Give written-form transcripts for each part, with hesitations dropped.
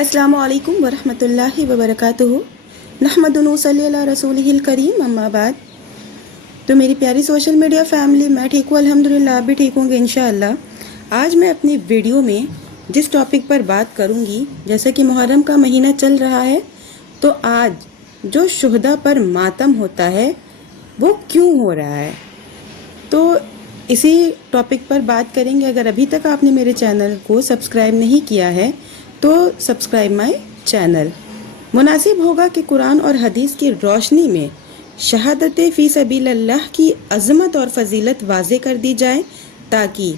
अस्सलामु अलैकुम वरहमतुल्लाहि वबरकातुहू। नहमदुहू सल्ली अला रसूलिहिल करीम, अम्मा बाद। तो मेरी प्यारी सोशल मीडिया फैमिली, मैं ठीक हूँ अल्हम्दुलिल्लाह, आप भी ठीक होंगे इंशाअल्लाह। आज मैं अपनी वीडियो में जिस टॉपिक पर बात करूँगी, जैसे कि मुहर्रम का महीना चल रहा है, तो आज जो शुहदा पर मातम होता है वो क्यों हो रहा है, तो इसी टॉपिक पर बात करेंगे। अगर अभी तक आपने मेरे चैनल को सब्सक्राइब नहीं किया है तो सब्सक्राइब माय चैनल। मुनासिब होगा कि कुरान और हदीस की रोशनी में शहादत फ़ी सबीलिल्लाह की अज़मत और फजीलत वाज़े कर दी जाए, ताकि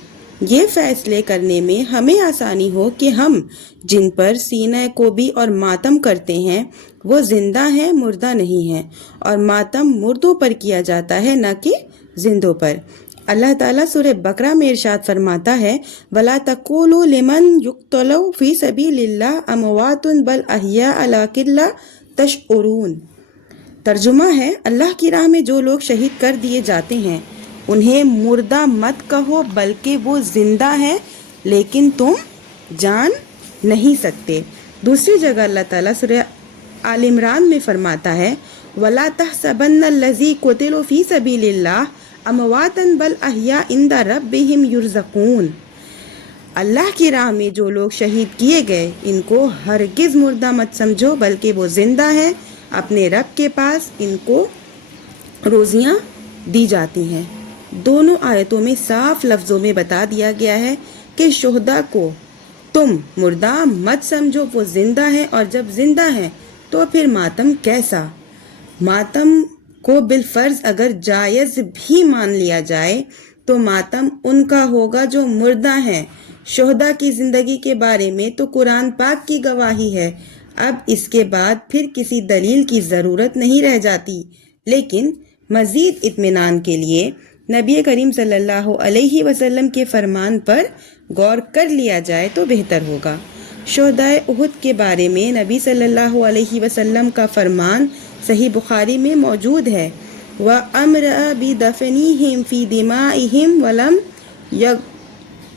ये फ़ैसले करने में हमें आसानी हो कि हम जिन पर सीना कोबी और मातम करते हैं वो ज़िंदा हैं, मुर्दा नहीं हैं, और मातम मुर्दों पर किया जाता है, न कि ज़िंदों पर। अल्लाह ताला सूरह बकरा में इरशाद फरमाता है, वला तक़ूलू लिमन युक़्तलू फ़ी सबीलिल्लाह अमवातुन बल अहया वलाकिन ला तशऊरून। तर्जुमा है, अल्लाह की राह में जो लोग शहीद कर दिए जाते हैं उन्हें मुर्दा मत कहो, बल्कि वो जिंदा हैं, लेकिन तुम जान नहीं सकते। दूसरी जगह अल्लाह ताला सूरह आल इमरान में फरमाता है, वला तहसबन्नल्लज़ी क़ुतिलू फ़ी सबीलिल्लाह अमवातन बल अहया इंदा रब्बिहिम युरज़क़ून। अल्लाह की राह में जो लोग शहीद किए गए, इनको हरगिज़ मुर्दा मत समझो, बल्कि वो जिंदा हैं, अपने रब के पास इनको रोज़ियाँ दी जाती हैं। दोनों आयतों में साफ लफ्ज़ों में बता दिया गया है कि शुहदा को तुम मुर्दा मत समझो, वो जिंदा हैं, और जब जिंदा हैं तो फिर मातम कैसा। मातम को बिलफर्ज अगर जायज़ भी मान लिया जाए तो मातम उनका होगा जो मुर्दा हैं। शुहदा की ज़िंदगी के बारे में तो कुरान पाक की गवाही है। अब इसके बाद फिर किसी दलील की ज़रूरत नहीं रह जाती, लेकिन मज़ीद इत्मीनान के लिए नबी करीम सल्लल्लाहु अलैहि वसल्लम के फरमान पर गौर कर लिया जाए तो बेहतर होगा। शुहदाए उहुद के बारे में नबी सल्लल्लाहु अलैहि वसल्लम का फरमान सही बुखारी में मौजूद है, व अमर बिदफनीहिम फ़ी दिमाइहिम वलम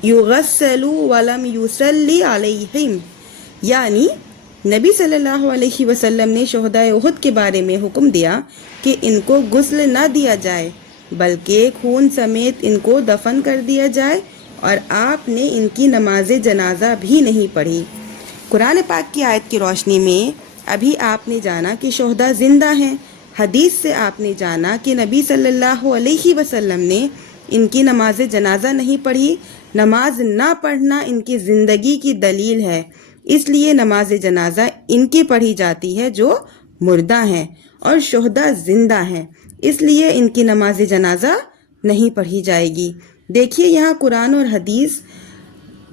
युगस्सलू वलम युसल्ली अलैहिम। यानी नबी सल्लल्लाहु अलैहि वसल्लम ने शुहदाए उहुद के बारे में हुक्म दिया कि इनको गुस्ल न दिया जाए, बल्कि खून समेत इनको दफन कर दिया जाए, और आपने इनकी नमाज जनाजा भी नहीं पढ़ी। कुरान पाक की आयत की रोशनी में अभी आपने जाना कि शुहदा जिंदा हैं। हदीस से आपने जाना कि नबी सल्लल्लाहु अलैहि वसल्लम ने इनकी नमाज जनाजा नहीं पढ़ी। नमाज ना पढ़ना इनकी ज़िंदगी की दलील है, इसलिए नमाज जनाजा इनकी पढ़ी जाती है जो मुर्दा हैं, और शुहदा जिंदा हैं, इसलिए इनकी नमाज जनाजा नहीं पढ़ी जाएगी। देखिए, यहाँ कुरान और हदीस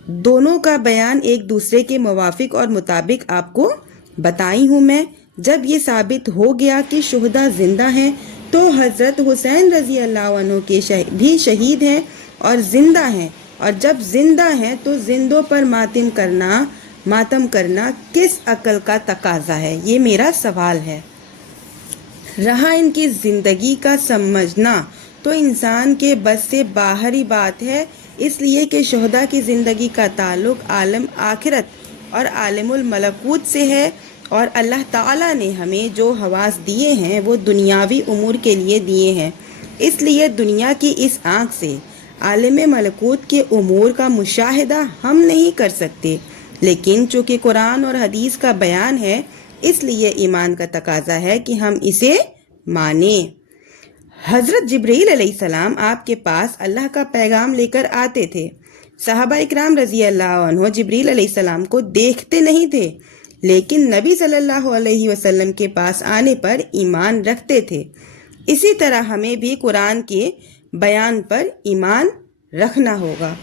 दोनों का बयान एक दूसरे के मुवाफिक और मुताबिक आपको बताई हूँ मैं। जब ये साबित हो गया कि शुहदा जिंदा हैं, तो हज़रत हुसैन रज़ी अल्लाह अन्हु के भी शहीद हैं और जिंदा हैं, और जब जिंदा हैं तो जिंदों पर मातम करना किस अकल का तकाजा है, ये मेरा सवाल है। रहा इनकी ज़िंदगी का समझना तो इंसान के बस से बाहरी बात है, इसलिए कि शुहदा की ज़िंदगी का ताल्लुक़ आलम आखिरत और आलिमुल मलकूत से है, और अल्लाह ताला ने हमें जो हवास दिए हैं वो दुनियावी उमूर के लिए दिए हैं, इसलिए दुनिया की इस आँख से आलिम मलकूत के उमूर का मुशाहिदा हम नहीं कर सकते। लेकिन चूँकि कुरान और हदीस का बयान है, इसलिए ईमान का तकाजा है कि हम इसे माने। हज़रत जिब्रील अलैहिस्सलाम आपके पास अल्लाह का पैगाम लेकर आते थे। सहाबा इकराम रज़ी अल्लाह अन्हु जिब्रील अलैहिस्सलाम को देखते नहीं थे, लेकिन नबी सल्लल्लाहु अलैहि वसल्लम के पास आने पर ईमान रखते थे। इसी तरह हमें भी कुरान के बयान पर ईमान रखना होगा।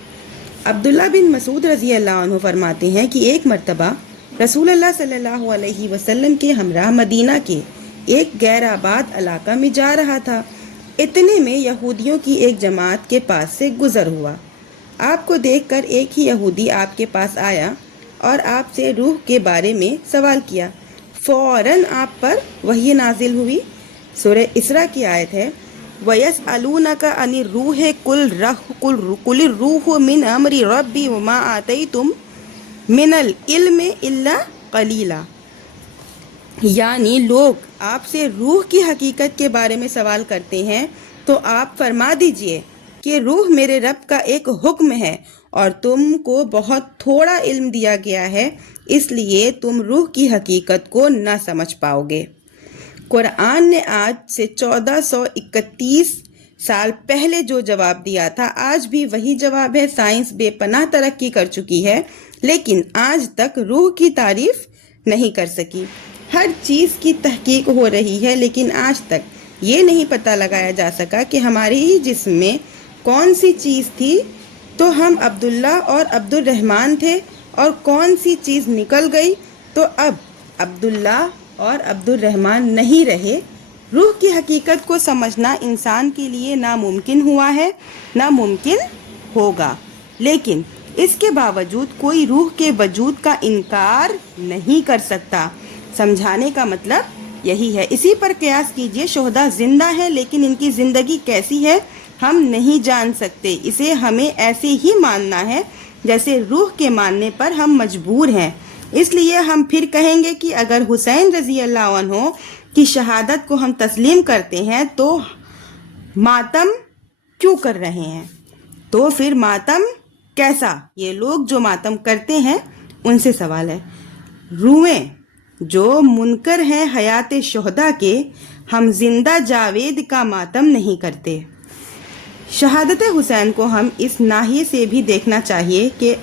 अब्दुल्ला बिन मसूद रज़ी अल्लाह अन्हु फरमाते हैं कि एक मर्तबा रसूलुल्लाह सल्लल्लाहु अलैहि वसल्लम के हमरा मदीना के एक गैर आबाद इलाका में जा रहा था। इतने में यहूदियों की एक जमात के पास से गुजर हुआ। आपको देखकर एक ही यहूदी आपके पास आया और आपसे रूह के बारे में सवाल किया। फौरन आप पर वही नाजिल हुई। सूरह इसरा की आयत है, वयसअलूनका अनिर रूह कुल रूह मिन अमरि रब्बी वमा आतैतुम मिनल इल्म इल्ला قلیلا، یعنی لوگ آپ سے روح کی حقیقت کے بارے میں سوال کرتے ہیں تو آپ فرما دیجئے کہ روح میرے رب کا ایک حکم ہے اور تم کو بہت تھوڑا علم دیا گیا ہے، اس لیے تم روح کی حقیقت کو نہ سمجھ پاؤ گے۔ قرآن نے آج سے 1431 سال پہلے جو جواب دیا تھا آج بھی وہی جواب ہے۔ سائنس بے پناہ ترقی کر چکی ہے لیکن آج تک روح کی تعریف نہیں کر سکی۔ ہر چیز کی تحقیق ہو رہی ہے لیکن آج تک یہ نہیں پتہ لگایا جا سکا کہ ہمارے ہی جسم میں کون سی چیز تھی تو ہم عبداللہ اور عبد الرحمن تھے، اور کون سی چیز نکل گئی تو اب عبداللہ اور عبد الرحمن نہیں رہے۔ روح کی حقیقت کو سمجھنا انسان کے لیے ناممکن ہوا ہے، ناممکن ہوگا، لیکن اس کے باوجود کوئی روح کے وجود کا انکار نہیں کر سکتا۔ سمجھانے کا مطلب یہی ہے۔ اسی پر قیاس کیجئے، شہداء زندہ ہیں لیکن ان کی زندگی کیسی ہے ہم نہیں جان سکتے، اسے ہمیں ایسے ہی ماننا ہے جیسے روح کے ماننے پر ہم مجبور ہیں۔ اس لیے ہم پھر کہیں گے کہ اگر حسین رضی اللہ عنہ کی شہادت کو ہم تسلیم کرتے ہیں تو ماتم کیوں کر رہے ہیں؟ تو پھر ماتم کیسا؟ یہ لوگ جو ماتم کرتے ہیں ان سے سوال ہے۔ روحیں جو منکر ہیں حیات شہداء کے، ہم زندہ جاوید کا ماتم نہیں کرتے۔ شہادت حسین کو ہم اس ناحیے سے بھی دیکھنا چاہیے کہ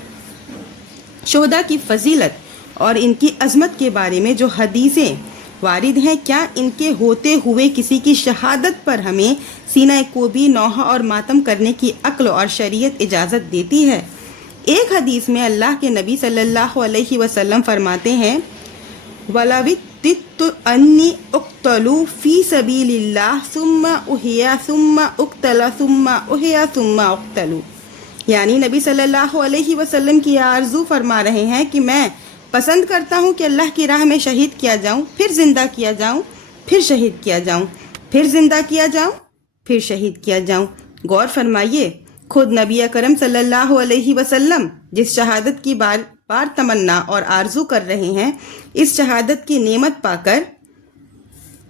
شہداء کی فضیلت اور ان کی عظمت کے بارے میں جو حدیثیں وارد ہیں، کیا ان کے ہوتے ہوئے کسی کی شہادت پر ہمیں سینہ کوبی، نوحہ اور ماتم کرنے کی عقل اور شریعت اجازت دیتی ہے؟ ایک حدیث میں اللہ کے نبی صلی اللہ علیہ وسلم فرماتے ہیں وَلَوِ وددت انی اقتل فی سبیل اللہ ثم احیا ثم اقتل ثم احیا ثم اقتل، یعنی نبی صلی اللہ علیہ وسلم کی آرزو فرما رہے ہیں کہ میں پسند کرتا ہوں کہ اللہ کی راہ میں شہید کیا جاؤں، پھر زندہ کیا جاؤں، پھر شہید کیا جاؤں، پھر زندہ کیا جاؤں، پھر شہید کیا جاؤں۔ غور فرمائیے، خود نبی اکرم صلی اللہ علیہ وسلم جس شہادت کی بار بار تمنا اور آرزو کر رہے ہیں، اس شہادت کی نعمت پا کر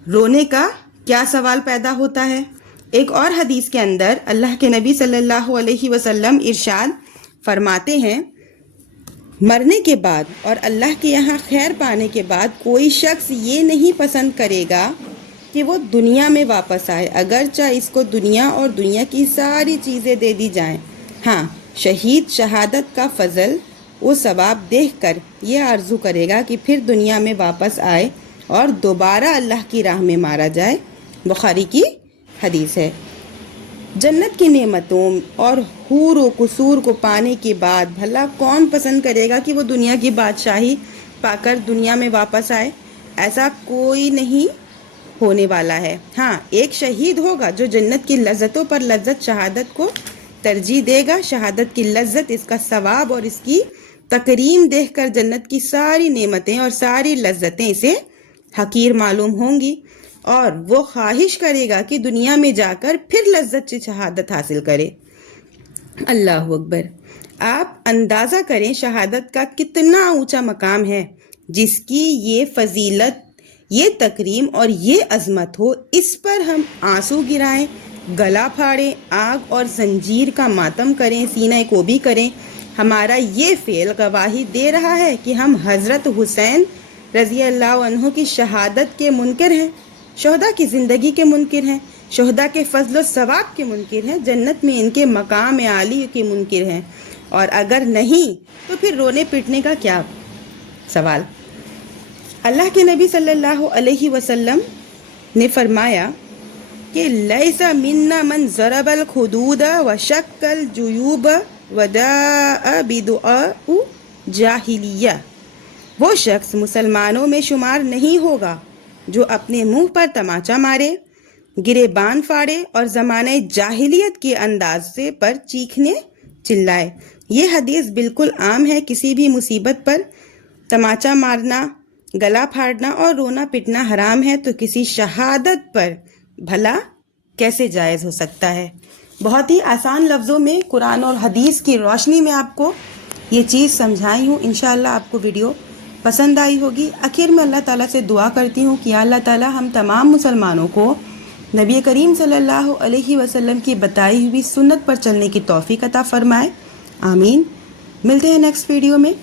رونے کا کیا سوال پیدا ہوتا ہے؟ ایک اور حدیث کے اندر اللہ کے نبی صلی اللہ علیہ وسلم ارشاد فرماتے ہیں مرنے کے بعد اور اللہ کے یہاں خیر پانے کے بعد کوئی شخص یہ نہیں پسند کرے گا کہ وہ دنیا میں واپس آئے، اگرچہ اس کو دنیا اور دنیا کی ساری چیزیں دے دی جائیں۔ ہاں، شہید شہادت کا فضل وہ ثواب دیکھ کر یہ آرزو کرے گا کہ پھر دنیا میں واپس آئے اور دوبارہ اللہ کی راہ میں مارا جائے۔ بخاری کی حدیث ہے۔ جنت کی نعمتوں اور حور و قصور کو پانے کے بعد بھلا کون پسند کرے گا کہ وہ دنیا کی بادشاہی پا کر دنیا میں واپس آئے؟ ایسا کوئی نہیں ہونے والا ہے۔ ہاں، ایک شہید ہوگا جو جنت کی لذتوں پر لذت شہادت کو ترجیح دے گا۔ شہادت کی لذت، اس کا ثواب اور اس کی تکریم دیکھ کر جنت کی ساری نعمتیں اور ساری لذتیں اسے حقیر معلوم ہوں گی، اور وہ خواہش کرے گا کہ دنیا میں جا کر پھر لذت سے شہادت حاصل کرے۔ اللہ اکبر! آپ اندازہ کریں شہادت کا کتنا اونچا مقام ہے، جس کی یہ فضیلت، یہ تکریم اور یہ عظمت ہو، اس پر ہم آنسو گرائیں، گلا پھاڑیں، آگ اور زنجیر کا ماتم کریں، سینہ کوبی کریں۔ ہمارا یہ فعل گواہی دے رہا ہے کہ ہم حضرت حسین رضی اللہ عنہ کی شہادت کے منکر ہیں، شہداء کی زندگی کے منکر ہیں، شہداء کے فضل و ثواب کے منکر ہیں، جنت میں ان کے مقام عالی کے منکر ہیں، اور اگر نہیں تو پھر رونے پٹنے کا کیا سوال؟ اللہ کے نبی صلی اللہ علیہ وسلم نے فرمایا کہ لیس منا من ضرب الخدود وشق الجیوب وداء بدعاء جاہلیہ، وہ شخص مسلمانوں میں شمار نہیں ہوگا جو اپنے منہ پر تماچا مارے، گریبان پھاڑے اور زمانہ جاہلیت کے انداز سے پر چیخنے چلائے۔ یہ حدیث بالکل عام ہے۔ کسی بھی مصیبت پر تماچا مارنا، گلا پھاڑنا اور رونا پٹنا حرام ہے، تو کسی شہادت پر بھلا کیسے جائز ہو سکتا ہے؟ بہت ہی آسان لفظوں میں قرآن اور حدیث کی روشنی میں آپ کو یہ چیز سمجھائی ہوں۔ انشاءاللہ آپ کو ویڈیو پسند آئی ہوگی۔ آخر میں اللہ تعالیٰ سے دعا کرتی ہوں کہ یا اللہ تعالیٰ ہم تمام مسلمانوں کو نبی کریم صلی اللہ علیہ وسلم کی بتائی ہوئی سنت پر چلنے کی توفیق عطا فرمائے، آمین۔ ملتے ہیں نیکسٹ ویڈیو میں۔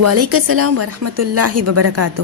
وعلیکم السلام ورحمۃ اللہ وبرکاتہ۔